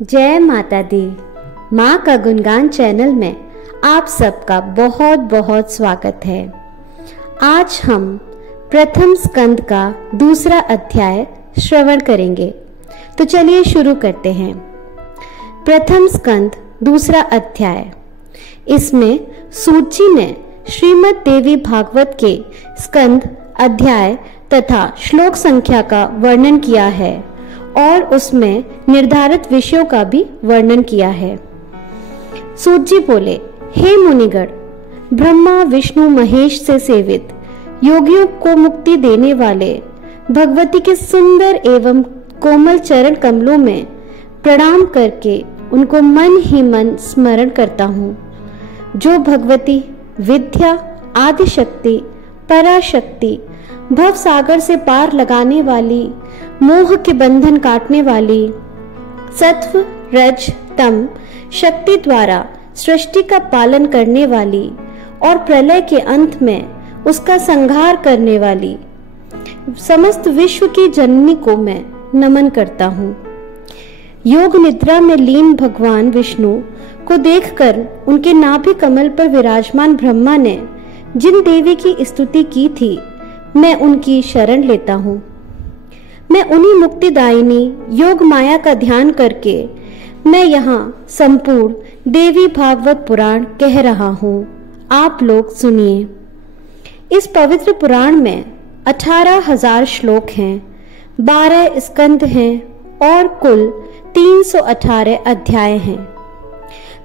जय माता दी। माँ का गुणगान चैनल में आप सबका बहुत बहुत स्वागत है। आज हम प्रथम स्कंद का दूसरा अध्याय श्रवण करेंगे, तो चलिए शुरू करते हैं। प्रथम स्कंद दूसरा अध्याय। इसमें सूत जी ने श्रीमद् देवी भागवत के स्कंद, अध्याय तथा श्लोक संख्या का वर्णन किया है और उसमें निर्धारित विषयों का भी वर्णन किया है। सूत जी बोले, हे मुनिगण, ब्रह्मा विष्णु महेश से सेवित योगियों को मुक्ति देने वाले भगवती के सुंदर एवं कोमल चरण कमलों में प्रणाम करके उनको मन ही मन स्मरण करता हूँ। जो भगवती विद्या, आदि शक्ति, पराशक्ति, भव सागर से पार लगाने वाली, मोह के बंधन काटने वाली, सत्व रज तम शक्ति द्वारा सृष्टि का पालन करने वाली और प्रलय के अंत में उसका संहार करने वाली समस्त विश्व की जननी को मैं नमन करता हूँ। योग निद्रा में लीन भगवान विष्णु को देखकर उनके नाभि कमल पर विराजमान ब्रह्मा ने जिन देवी की स्तुति की थी, मैं उनकी शरण लेता हूँ। मैं उन्हीं मुक्तिदायिनी योग माया का ध्यान करके मैं यहाँ संपूर्ण देवी भागवत पुराण कह रहा हूँ। आप लोग सुनिए। इस पवित्र पुराण में 18,000 श्लोक हैं, 12 स्कंद हैं और कुल 318 अध्याय हैं।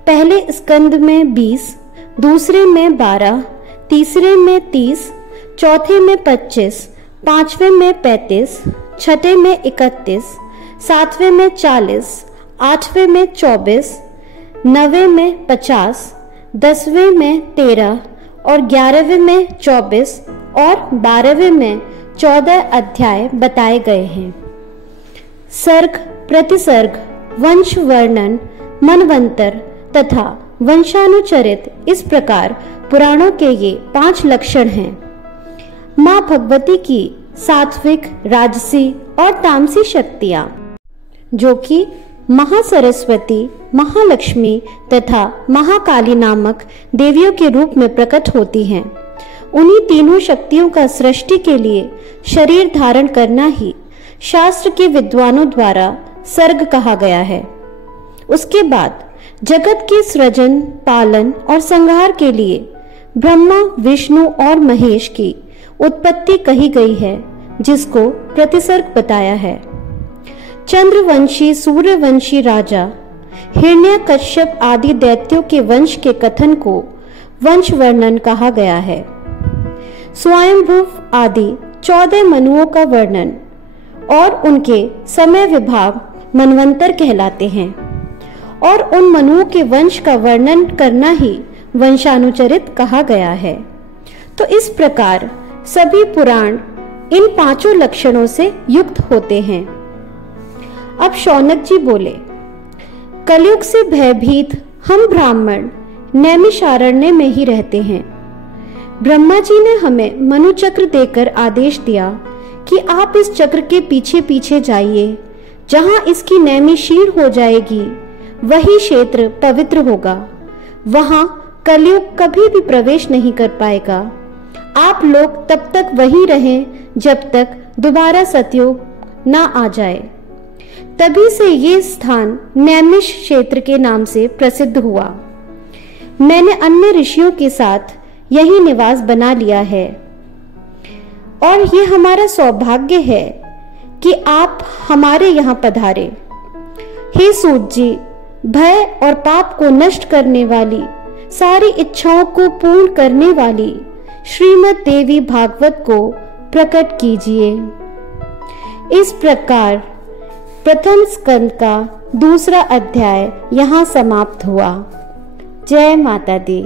पहले स्कंद में 20, दूसरे में 12, तीसरे में 30, चौथे में 25, पांचवें में 35, छठे में 31, सातवें में 40, आठवें में 24, नवें में 50, 10वें में 13 और 11वें में 24 और 12वें में 14 अध्याय बताए गए हैं। सर्ग, प्रतिसर्ग, वंश वर्णन, मनवंतर तथा वंशानुचरित, इस प्रकार पुराणों के ये 5 लक्षण हैं। माँ भगवती की सात्विक, राजसी और तामसी शक्तियाँ, जो कि महासरस्वती, महालक्ष्मी तथा महाकाली नामक देवियों के रूप में प्रकट होती हैं, उन्हीं तीनों शक्तियों का सृष्टि के लिए शरीर धारण करना ही शास्त्र के विद्वानों द्वारा सर्ग कहा गया है। उसके बाद जगत के सृजन, पालन और संहार के लिए ब्रह्मा, विष्णु और महेश की उत्पत्ति कही गई है, जिसको प्रतिसर्ग बताया है। चंद्रवंशी, सूर्यवंशी राजा हिरण्यकश्यप आदि दैत्यों के वंश के कथन को वंश वर्णन कहा गया है। स्वयंभुव आदि 14 मनुओं का वर्णन और उनके समय विभाग मनवंतर कहलाते हैं और उन मनुओं के वंश का वर्णन करना ही वंशानुचरित कहा गया है। तो इस प्रकार सभी पुराण इन 5 लक्षणों से युक्त होते हैं। अब शौनक जी बोले, कलयुग से भयभीत हम ब्राह्मण नैमिषारण्य में ही रहते हैं। ब्रह्मा जी ने हमें मनु चक्र देकर आदेश दिया कि आप इस चक्र के पीछे पीछे जाइए। जहां इसकी नैमी क्षीण हो जाएगी, वही क्षेत्र पवित्र होगा। वहां कलयुग कभी भी प्रवेश नहीं कर पाएगा। आप लोग तब तक वहीं रहें जब तक दोबारा सतयुग ना आ जाए। तभी से ये स्थान नैमिष क्षेत्र के नाम से प्रसिद्ध हुआ। मैंने अन्य ऋषियों के साथ यही निवास बना लिया है और ये हमारा सौभाग्य है कि आप हमारे यहाँ पधारे। हे सूत जी, भय और पाप को नष्ट करने वाली, सारी इच्छाओं को पूर्ण करने वाली श्रीमद् देवी भागवत को प्रकट कीजिए। इस प्रकार प्रथम स्कंद का दूसरा अध्याय यहाँ समाप्त हुआ। जय माता दी।